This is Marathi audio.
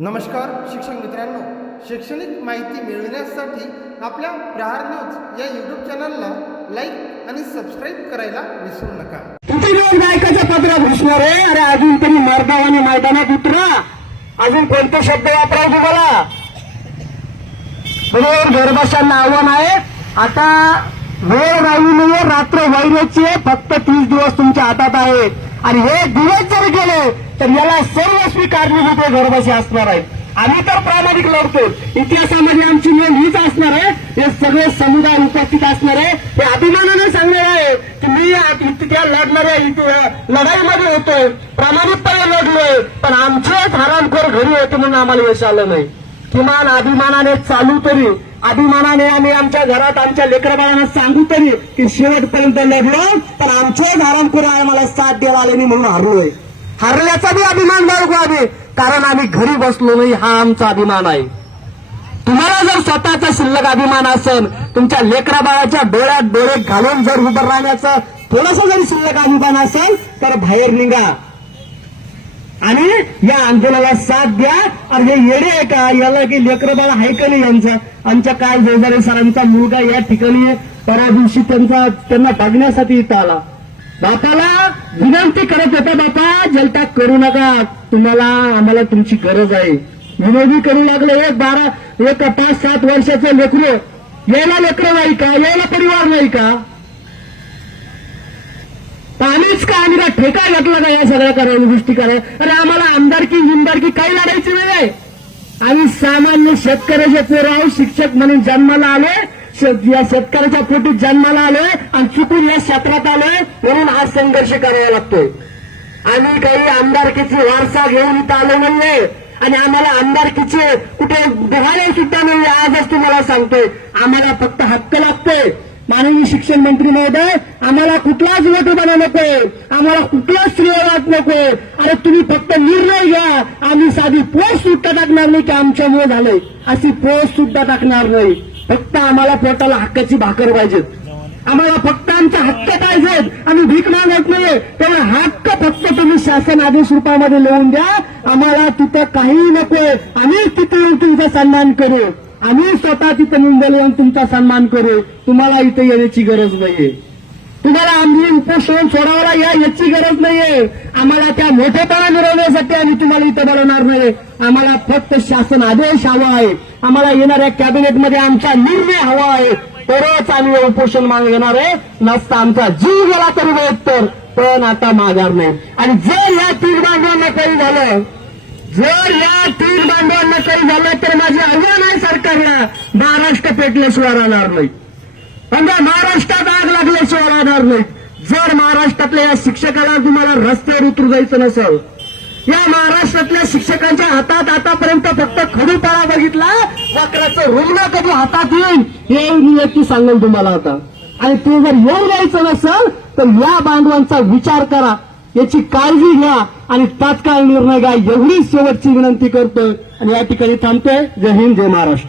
नमस्कार शिक्षक मित्रांनो. शैक्षणिक माहिती मिळविण्यासाठी आपल्या प्रहार न्यूज या यूट्यूब चॅनलला लाईक आणि सबस्क्राईब करायला विसरू नका. किती दिवस गायकाच्या पत्रात घुसणार आहे? अरे अजून तरी मर्दावाने मैदानात उतरा. अजून कोणते शब्द वापराव तुम्हाला? बरोबर घरबसांना आव्हान आहे. आता वेळ राहू नये रात्र वैराची फक्त तीस दिवस तुमच्या हातात आहेत. आणि हे दिवस जर गेले तर याला सर्वस्वी कारणीभूत हे घरबसी असणार आहेत आम्ही तर प्रामाणिक लढतो. इतिहासामध्ये आमची नोंद हीच असणार आहे. हे सगळे समुदाय उपस्थित असणार आहे. हे अभिमानाने सांगणार आहे की मी त्या लढणाऱ्या लढाईमध्ये होतोय. प्रामाणिकपणे लढलोय. पण आमचेच हरामखोर घरी होते म्हणून आम्हाला यश आलं नाही. किमान अभिमानाने चालू तरी अभिमानाने आम्ही आमच्या घरात आमच्या लेकरबाळांना सांगू तरी की शेवटपर्यंत लढलो पण आमचे धारणखोर आम्हाला साथ द्यायला आले मी म्हणून हरलोय. हरल्याचा बी अभिमान बाळगू आम्ही कारण आम्ही घरी बसलो नाही हा आमचा अभिमान आहे. तुम्हाला जर स्वतःचा शिल्लक अभिमान असेल तुमच्या लेकराबाळाच्या डोळ्यात डोळे घालून जर उभं राहण्याचं थोडस जरी शिल्लक अभिमान असेल तर बाहेर निघा. आणि या आंदोलनाला साथ द्या. आणि हे येडे आहे का? याला की लेकरबाळ आहे का नाही यांचं? आमच्या काल जोजारे सरांचा मुलगा या ठिकाणी परवा दिवशी त्यांचा त्यांना बघण्यासाठी इथं आला. बापाला विनंती करत होता बापा जलता करू नका. तुम्हाला आम्हाला तुमची गरज आहे. विनोदी करू लागले. एक बारा एक पाच सात वर्षाचं लेकरू. यायला लेकरं नाही का? यायला परिवार नाही का? पाणीच का आम्ही का ठेका घातला का या सगळ्या करायला गोष्टी करा अरे आम्हाला आमदारकी जिमदारकी काही लढायची नाही आहे आम्ही सामान्य शेतकऱ्याचे पोरं आहोत शिक्षक म्हणून जन्माला आले या शेतकऱ्याच्या पोटी जन्माला आलोय आणि चुकून या क्षेत्रात आलोय म्हणून हा संघर्ष करावा लागतोय. आम्ही काही आमदारकीची वारसा घेऊन इथं आलो नाहीये आणि आम्हाला आमदारकीचे कुठे बघायला सुद्धा नाही आजच तुम्हाला सांगतोय आम्हाला फक्त हक्क लागतोय. माननीय शिक्षण मंत्री महोदय आम्हाला कुठलाच वोट बनवू नको आम्हाला कुठलाच श्रेयवाद नको अरे तुम्ही फक्त निर्णय घ्या. आम्ही साधी पोस्ट सुद्धा टाकणार नाही की आमच्यामुळे झालंय. अशी पोस्ट सुद्धा टाकणार नाही. फक्त आम्हाला पोटाला हक्काची भाकर पाहिजे. आम्हाला फक्त आमचा हक्क पाहिजेत. आम्ही भीक मागत नाही तेव्हा हक्क फक्त तुम्ही शासन आदेश रूपामध्ये लिहून द्या. आम्हाला तिथं काही नको आम्ही तिथे येऊन तुमचा सन्मान करू. आम्ही स्वतः तिथं मुंबईला येऊन तुमचा सन्मान करू. तुम्हाला इथे येण्याची गरज नाहीये. तुम्हाला आम्ही उपोषण सोडावायला या याची गरज नाहीये. आम्हाला त्या मोठेपणा मिळवण्यासाठी आम्ही तुम्हाला इथं बोलवणार नाही आम्हाला फक्त शासन आदेश हवा आहे. आम्हाला येणाऱ्या कॅबिनेटमध्ये आमचा निर्णय हवा आहे. तरच आम्ही उपोषण मागे येणार आहे. नसता आमचा जीव गेला तरी तर. पण आता माघार नाही. आणि जर या तीन बांधवांना काही झालं जर या तीन बांधवांना काही झालं तर माझे आव्हान आहे सरकार महाराष्ट्र पेटल्याशिवाय राहणार नाही. म्हणजे महाराष्ट्रात आग लागल्याशिवाय राहणार नाही. जर महाराष्ट्रातल्या या शिक्षकाला तुम्हाला रस्त्यावर उतरू जायचं नसेल या महाराष्ट्रातल्या शिक्षकांच्या हातात आतापर्यंत फक्त खडूपाळा बघितला वक्राचं रुग्ण कधी हातात येईल हे मी व्यक्ती सांगेल तुम्हाला आता. आणि ते जर येऊ द्यायचं नसेल तर या बांधवांचा विचार करा. याची काळजी घ्या आणि तात्काळ निर्णय घ्या. एवढी शेवटची विनंती करतोय. आणि या ठिकाणी थांबतोय. जय हिंद जय महाराष्ट्र.